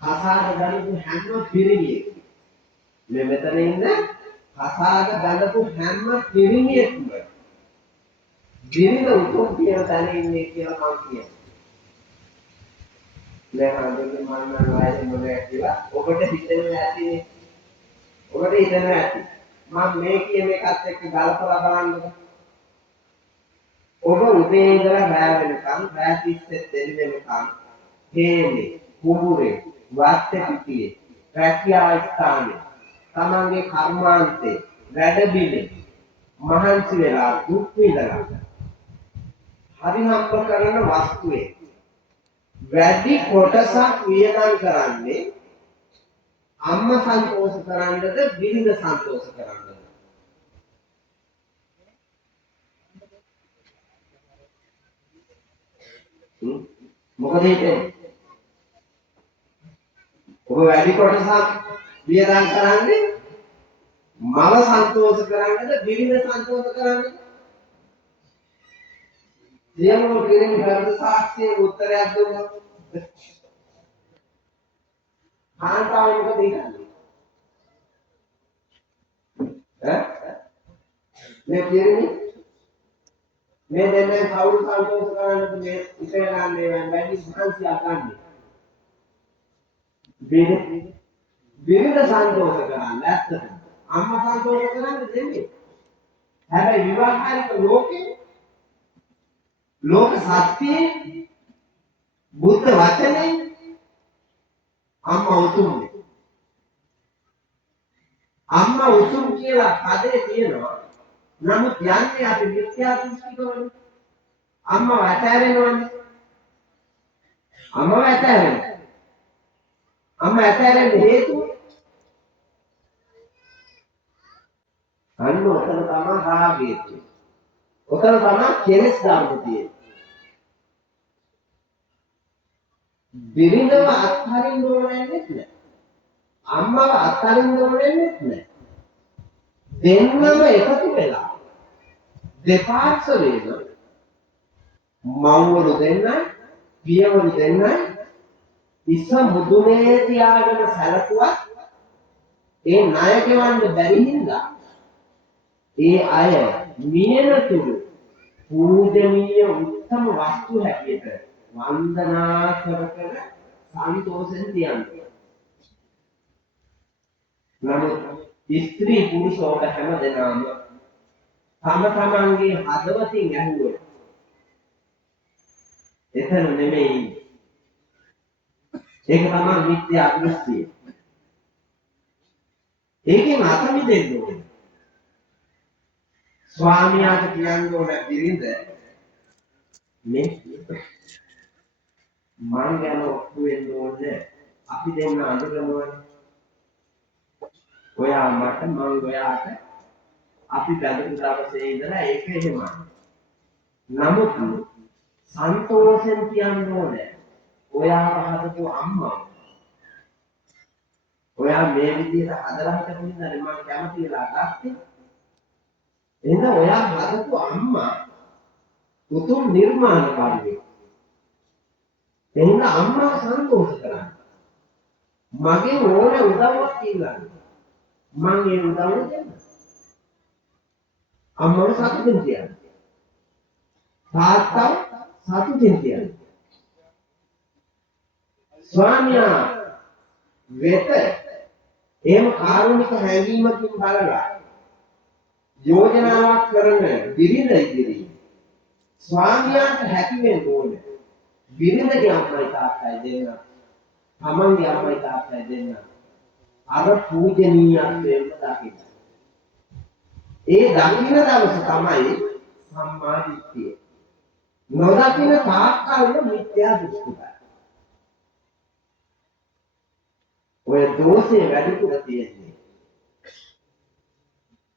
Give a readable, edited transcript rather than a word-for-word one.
කසාද බඳපු හැම පිරිමියෙක් මේ මෙතන ඉන්න කසාද බඳපු හැම පිරිමියෙක්ම දිවිල උතුම් කියන තැන ඉන්නේ කියලා මම කියනවා. ලේඛනයේ මම නෑනේ මොලේ කියලා ඔබට හිතෙන්නේ ඇතිනේ. ඔබට හිතෙන්නේ ඇති. මම මේ කියන එකත් එක්ක ගලපලා බලන්නකො. ඔබ උදේ ඉඳලා රැ වෙනකම් රැ 30 දෙලි වෙනකම් හේනේ කුඹුරේ වාත්‍ය පිටියේ රැකියා ස්ථානයේ තමන්ගේ කර්මාන්තේ වැඩ බිලේ මහන්සි වෙලා දුක් විඳලා හරි හම්බ කරන වස්තුවේ වැඩි කොටසක් වියදම් කරන්නේ අම්මා සන්තෝෂ කරන්නද බිරිඳ සන්තෝෂ කරන්නද? මොකද හිතන්නේ? ඔබ වැඩි කොටසක් වියදම් කරන්නේ මව සන්තෝෂ කරන්නද බිරිඳ සන්තෝෂ කරන්නද? සියලුම පිරිමි හෘද සාක්ෂියේ උත්තරයක් දුන්නොත් කාන්තාව මොකද හිතන්නේ? මේ පිරිමි මේ දෙන්නේ කවුරු සන්තෝෂ කරන්නද මේ ඉතේ ගන්නේ වැඩි මහන්සියක් ගන්න. බිරිඳ සන්තෝෂ කරන්න ඇත්තට අම්මා සන්තෝෂ කරන්න දෙන්නේ. හැබැයි විවාහාරික ලෝක සත්‍යයේ බුද්ධ වචනේ අම්මා උතුම්නේ. අම්මා උතුම් කියලා පදේ තියෙනවා. නමුත් යන්නේ අපි මිත්‍යා දෘෂ්ටිකවලට. අම්මා වැටෑරෙනවනේ. අම්මා වැටෑරෙන්න හේතුව අන්න ඔතන තමයි රාගය තියෙන්නේ. ඔතන තමයි කෙලෙස් ධර්ම තියෙන්නේ. බිරිඳව අත්හරින්න ඕනේ නැහැ. අම්මව අත්හරින්න ඕනේ නැහැ. දෙන්නම එකතු වෙලා දෙපාර්ශ්වයේම මව්වරු දෙන්නයි පියවරු දෙන්නයි ඉස්ස මුදුනේ තියාගෙන සැලකුවත් ඒ ණය ගෙවන්න බැරි හින්දා ඒ අය මියනතුරු පූජනීය උත්තම වස්තු හැටියට වන්දනා කර සන්තෝෂෙන් තියන්නේ. නමුත් ස්ත්‍රී පුරුෂ ඔබ හැම දෙනාම තම තමන්ගේ හදවතින් ඇහුවොත් එතන නෙමෙයි. ඒක තමයි මිත්‍යා දෘෂ්ටිය. ඒකෙන් අත මිදෙන්න ඕනේ. ස්වාමියාට කියන්න ඕන බිරිඳ මේ මං ගැන ඔප්පු වෙන්න ඕනේ. අපි දෙන්න අඳුරනවා. ඔයා මට මං ඔයාට අපි බඳපු දවසේ ඉඳලා ඒක එහෙමයි. නමුත් සන්තෝෂෙන් කියන්න ඕනේ. ඔයා හදපු අම්මා. ඔයා මේ විදිහට හදලා හිටපු ඉඳලා මම කැමති වෙලා ගත්තේ. එහෙනම් ඔයා හදපු අම්මා උතුම් නිර්මාණකාරියෙක්. එහෙනම් අම්මා සන්තෝෂ කරන්න. මගේ ඕනේ උදව්වක් ඉල්ලන්න. මම ඒ උදව්ව දෙන්න. අම්මව සතුටින් තියන්න. තාත්තා සතුටින් තියන්න. ස්වාමියා වෙත එහෙම කාරුණික හැඟීමකින් බලලා යෝජනාවක් කරන බිරිඳ ඉදිරියේ ස්වාමියාට හැකි වෙන්න ඕනේ. බිරිඳගේ අම්මයි තාත්තයි දෙන්න. තමන්ගේ අම්මයි තාත්තයි දෙන්න. අර පූජනීයත්වයෙන් දකින්න. ඒ දකින්න දවස තමයි සම්මා දිට්ඨිය. නොදකින්න තාක්කල්ම මිත්‍යා දෘෂ්ටිය. ඔය දෝෂේ වැඩිපුර තියෙන්නේ